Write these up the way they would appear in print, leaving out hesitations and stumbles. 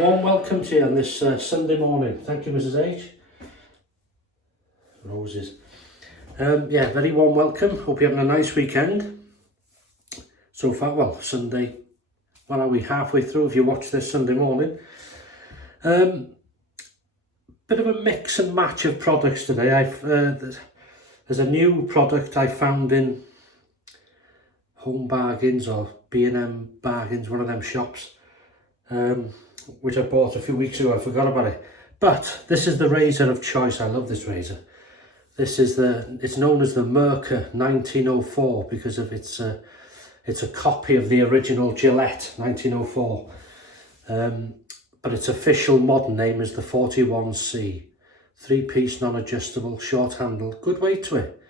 warm welcome to you on this Sunday morning. Thank you, Mrs. H. Roses. Yeah, very warm welcome. Hope you're having a nice weekend. So far, well, Sunday. What are we, halfway through if you watch this Sunday morning? Bit of a mix and match of products today. There's a new product I found in Home Bargains or B&M Bargains, one of them shops, which I bought a few weeks ago. I forgot about it. But this is the razor of choice. I love this razor. It's known as the Merkur 1904 because of it's a copy of the original Gillette 1904. But its official modern name is the 41C. 3-piece non-adjustable, short handle, good weight to it.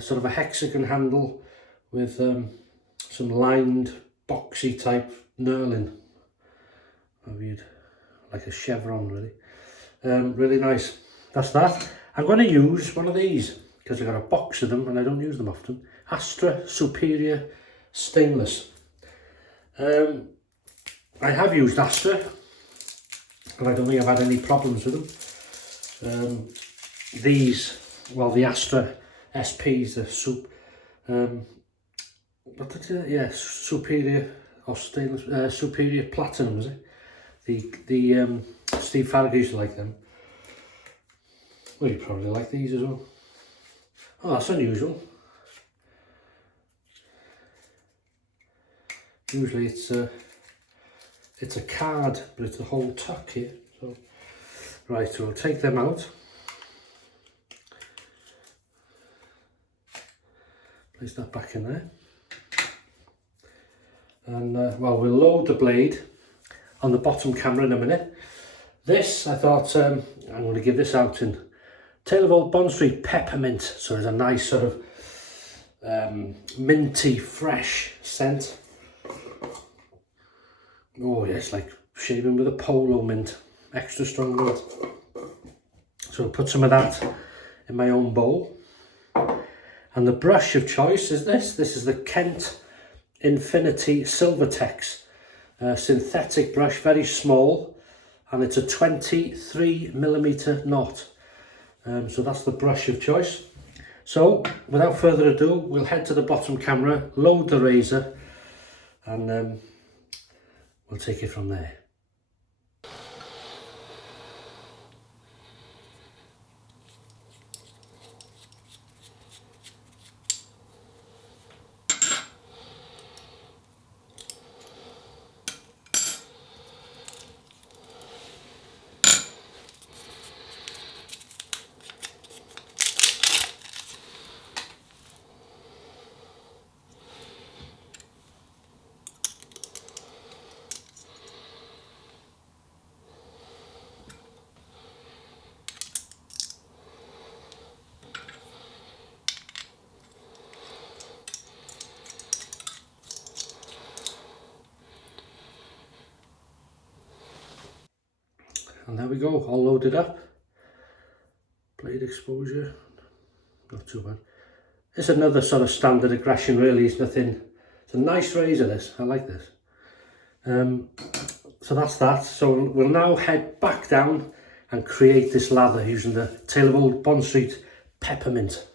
Sort of a hexagon handle with some lined, boxy type knurling. Maybe like a chevron, really. Really nice. That's that. I'm going to use one of these because I've got a box of them and I don't use them often. Astra Superior Stainless. I have used Astra and I don't think I've had any problems with them. The Astra SPs, the Superior or Stainless, Superior Platinum, is it? The Steve Farragut used to like them. Well, you probably like these as well. Oh, that's unusual. Usually it's a card, but it's a whole tuck here. So, right, so we'll take them out. Place that back in there. And well, we'll load the blade on the bottom camera in a minute. This, I thought, I'm going to give this out in Tale of Old Bond Street Peppermint. So there's a nice sort of minty, fresh scent. Oh yeah, it's like shaving with a polo mint, extra strong mint. So I'll put some of that in my own bowl. And the brush of choice is this. This is the Kent Infinity Silvertex synthetic brush, very small, and it's a 23mm knot. So that's the brush of choice. So without further ado, we'll head to the bottom camera, load the razor, and we'll take it from there. And there we go, all loaded up. Blade exposure, not too bad. It's another sort of standard aggression really, it's nothing, it's a nice razor this, I like this. So that's that. So we'll now head back down and create this lather using the Tale of Old Bond Street Peppermint.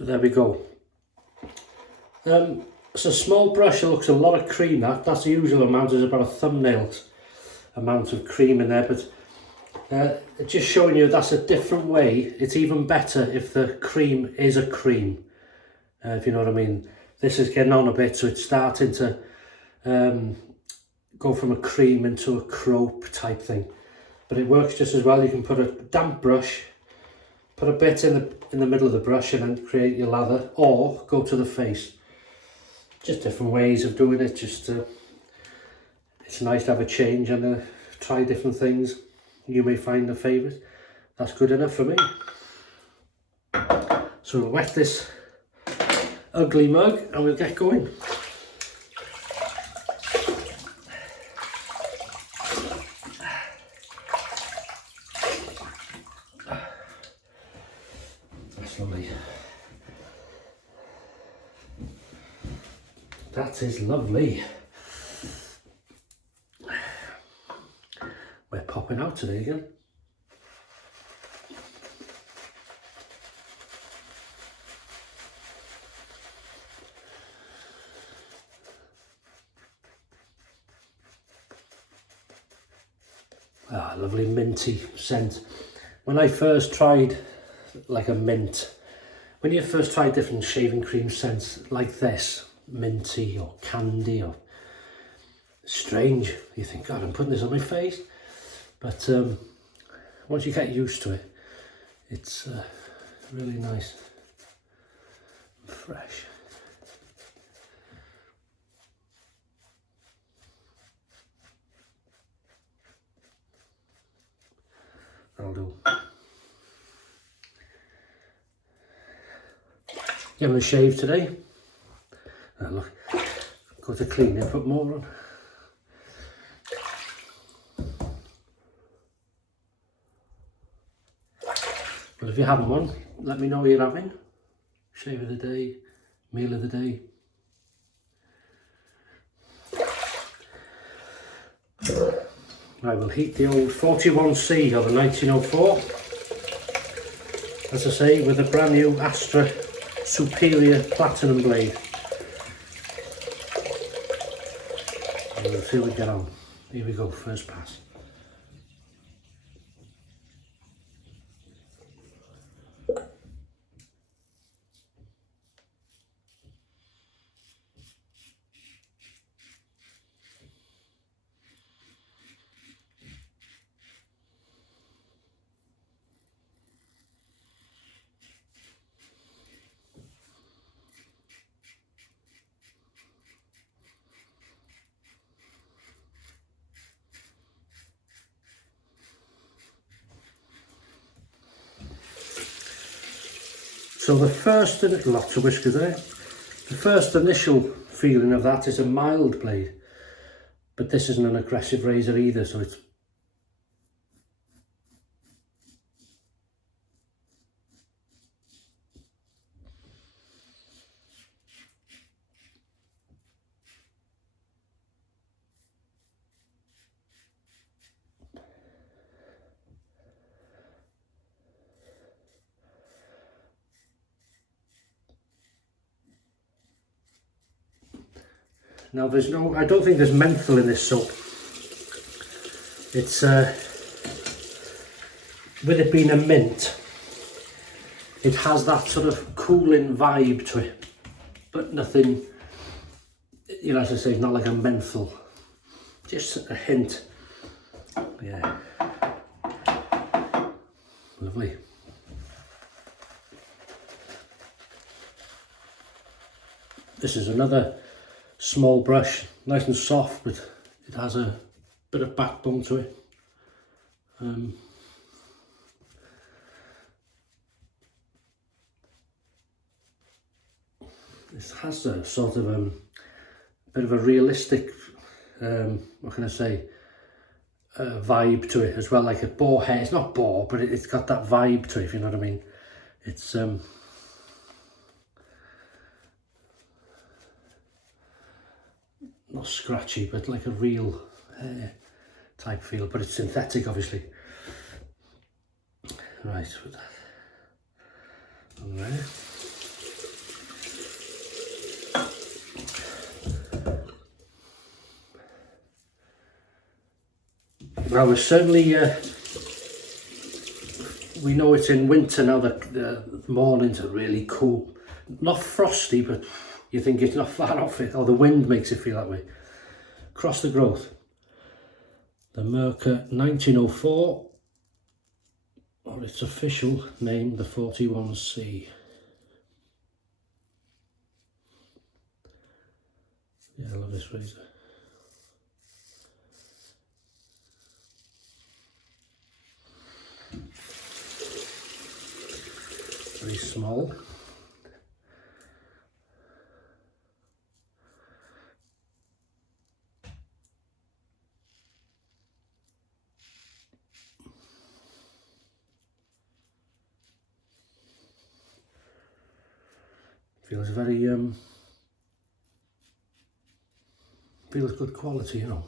So there we go. It's a small brush, it looks a lot of cream. That's the usual amount, is about a thumbnail's amount of cream in there, but just showing you that's a different way. It's even better if the cream is a cream, if you know what I mean. This is getting on a bit, so it's starting to go from a cream into a crope type thing, but it works just as well. You can put a damp brush, put a bit in the middle of the brush and then create your lather, or go to the face. Just different ways of doing it. Just it's nice to have a change and try different things. You may find a favourite. That's good enough for me. So we'll wet this ugly mug and we'll get going. That's lovely. That is lovely. We're popping out today again. Ah, lovely minty scent. When I first tried like a mint, when you first try different shaving cream scents like this, minty or candy or strange, you think, God, I'm putting this on my face. But once you get used to it, it's really nice and fresh. That'll do. Give him a shave today. Look, go to clean it, put more on. Well, if you haven't one, let me know what you're having. Shave of the day, meal of the day. I will heat the old 41C of a 1904. As I say, with a brand new Astra Superior Platinum blade. And we'll see how we get on. Here we go, first pass. So the first, lots of whisker there, the first initial feeling of that is a mild blade, but this isn't an aggressive razor either, so it's now there's no, I don't think there's menthol in this soap. It's, with it being a mint, it has that sort of cooling vibe to it, but nothing, you know, as I say, it's not like a menthol, just a hint. Yeah, lovely. This is another small brush, nice and soft, but it has a bit of backbone to it. This has a sort of bit of a realistic, what can I say, vibe to it as well, like a boar hair. It's not boar, but it's got that vibe to it, if you know what I mean. It's not scratchy, but like a real hair type feel, but it's synthetic, obviously. Right, with that on there. Well, we're certainly, we know it's in winter now, the mornings are really cool. Not frosty, but you think it's not far off it, or the wind makes it feel that way. Across the growth. The Merkur 1904, or its official name, the 41C. Yeah, I love this razor. Very small. Feels very feels good quality, you know.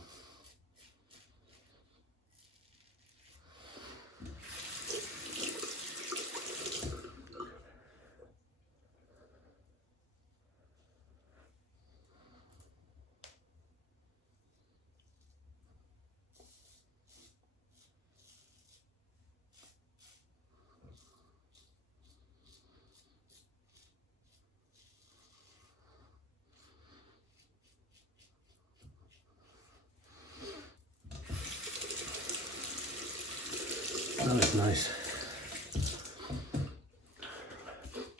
That is nice.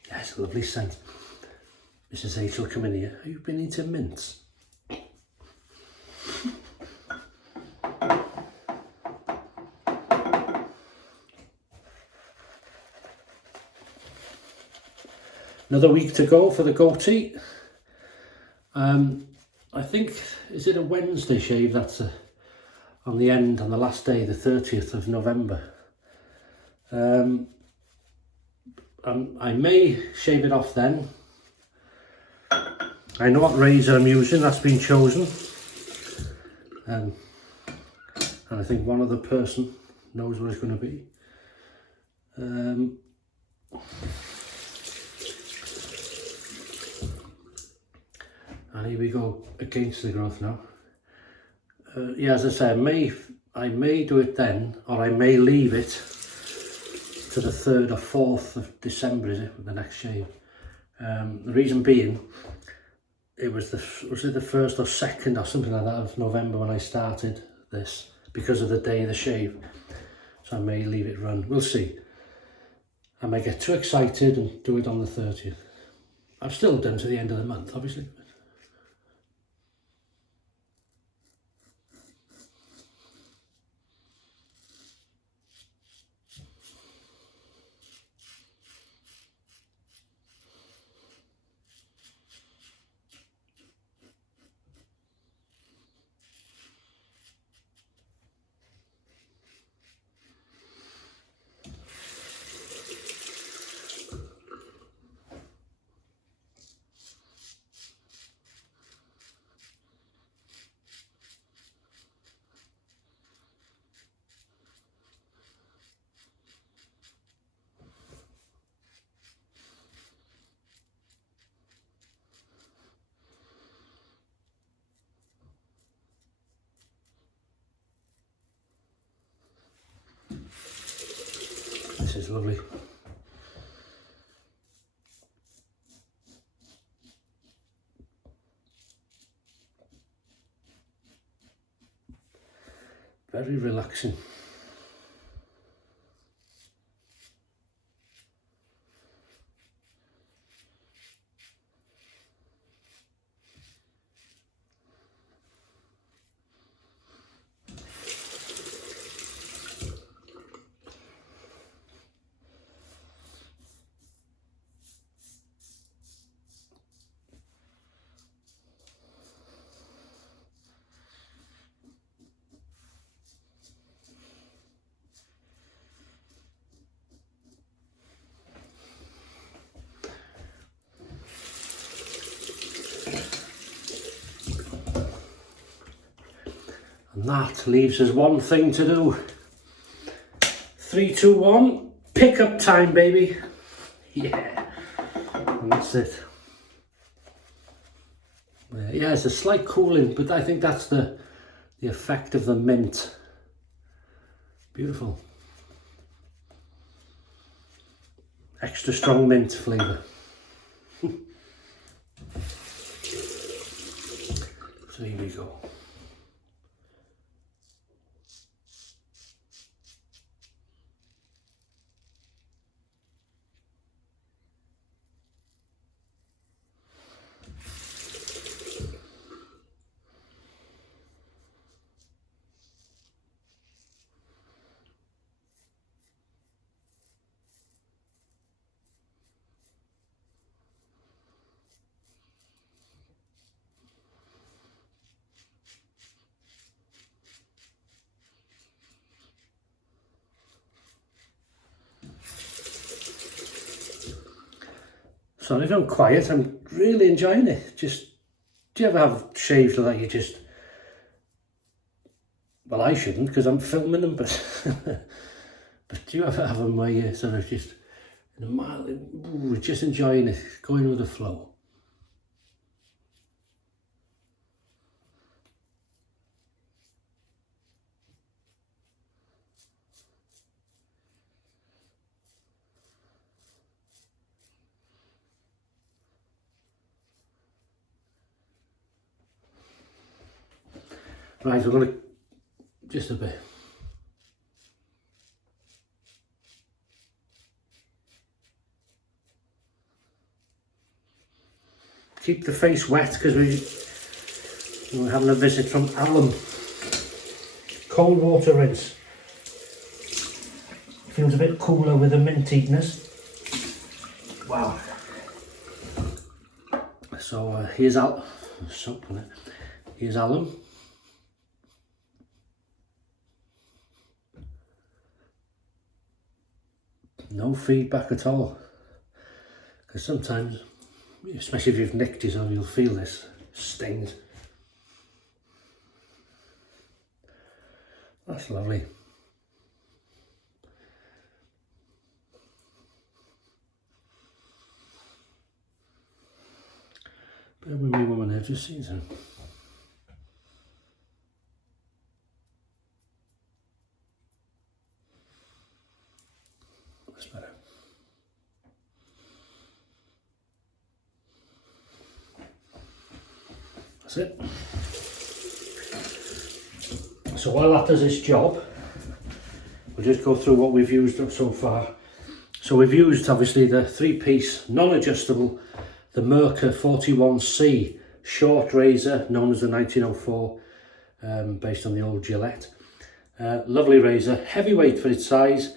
Yeah, it's a lovely scent. Mrs. H will come in here. Have you been eating mints? Another week to go for the goatee. I think, is it a Wednesday shave? That's on the end, on the last day, the 30th of November. I may shave it off then. I know what razor I'm using, that's been chosen. And I think one other person knows what it's going to be. And here we go against the growth now. Yeah, as I say, I may do it then, or I may leave it to the 3rd or 4th of December, is it, with the next shave. The reason being, it was it the 1st or 2nd or something like that of November when I started this, because of the day of the shave. So I may leave it run, we'll see. I may get too excited and do it on the 30th. I've still done to the end of the month, obviously. This is lovely. Very relaxing. And that leaves us one thing to do. 3, 2, 1, pick up time, baby. Yeah, and that's it. Yeah, it's a slight cooling, but I think that's the effect of the mint. Beautiful. Extra strong mint flavour. So here we go. Sorry if I'm quiet, I'm really enjoying it. Just, do you ever have shaves that you just, well, I shouldn't because I'm filming them, but but do you ever have them where you sort of just, just enjoying it, going with the flow? Right, we're going to, just a bit. Keep the face wet because we're having a visit from Alum. Cold water rinse. Feels a bit cooler with the mintiness. Wow. So here's soap on it. Here's Alum. No feedback at all, because sometimes, especially if you've nicked yourself, you'll feel this stings. That's lovely. Bear with me 1 minute, I've just seen some. That's better. That's it. So while that does its job, we'll just go through what we've used so far. So we've used obviously the 3-piece non-adjustable, the Merkur 41C short razor, known as the 1904, based on the old Gillette. Lovely razor, heavyweight for its size,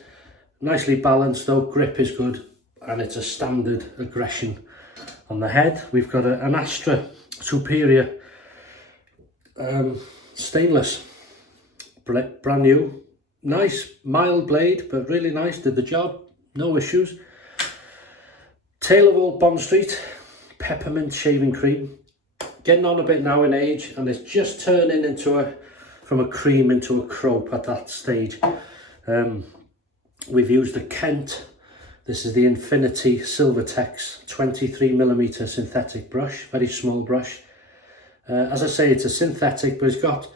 nicely balanced though, grip is good, and it's a standard aggression on the head. We've got an Astra Superior stainless, brand new, nice mild blade, but really nice, did the job, no issues. Tail of Old Bond Street Peppermint shaving cream, getting on a bit now in age, and it's just turning into from a cream into a crope at that stage. We've used the Kent, this is the Infinity Silvertex 23mm synthetic brush, very small brush. As I say, it's a synthetic, but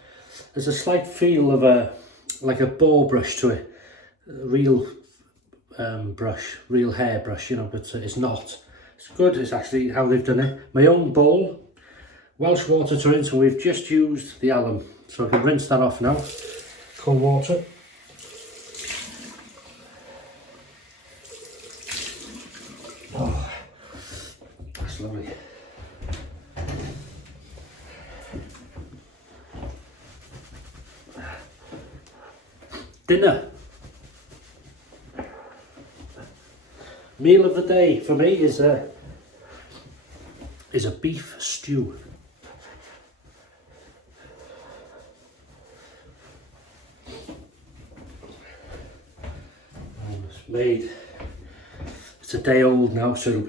there's a slight feel of like a ball brush to it, a real brush, real hair brush, you know, but it's not. It's good, it's actually how they've done it. My own bowl, Welsh water to rinse, and we've just used the alum. So I can rinse that off now. Cold water. Oh, that's lovely. Dinner. Meal of the day for me is a beef stew. It's a day old now, so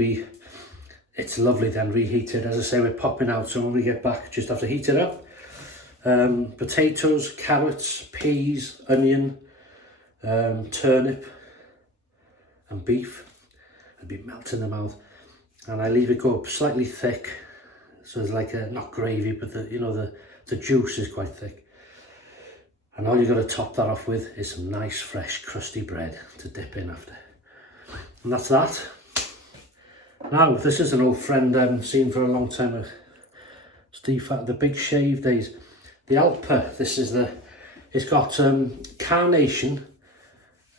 it's lovely then reheated. As I say, we're popping out, so when we get back just have to heat it up. Potatoes, carrots, peas, onion, turnip and beef. It'd be melting in the mouth, and I leave it go up slightly thick, so it's like not gravy, but the juice is quite thick. And all you've got to top that off with is some nice fresh crusty bread to dip in after. And that's that. Now, this is an old friend seen for a long time. Steve, the big shave days. The Alpa, this is it's got carnation,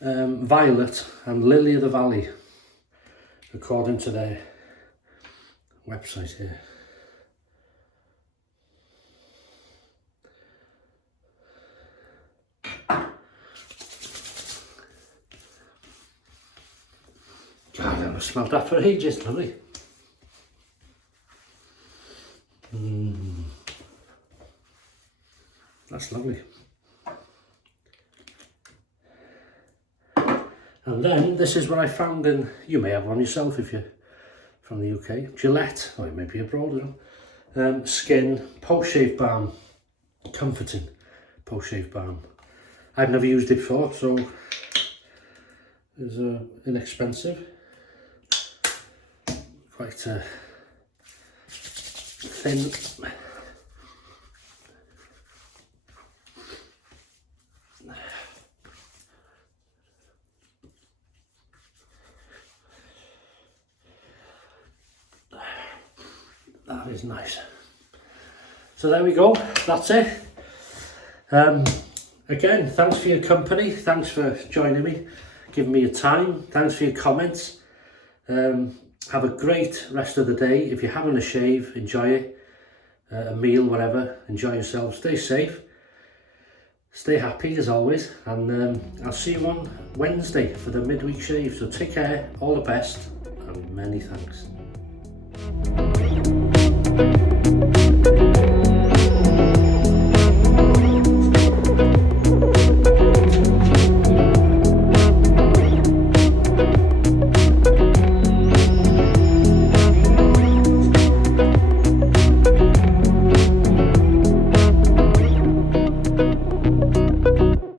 violet and lily of the valley, according to their website here. God, I haven't smelled that for ages, lovely. That's lovely. And then this is what I found in, you may have one yourself if you're from the UK, Gillette, or it may be abroad as well. Skin PaulHFilms balm, comforting PaulHFilms balm. I've never used it before, so it's inexpensive. Quite thin. That is nice. So there we go, that's it. Again, thanks for your company, thanks for joining me, giving me your time, thanks for your comments. Have a great rest of the day. If you're having a shave, enjoy it. A meal, whatever, enjoy yourself, stay safe, stay happy as always, and I'll see you on Wednesday for the midweek shave. So take care, all the best, and many thanks.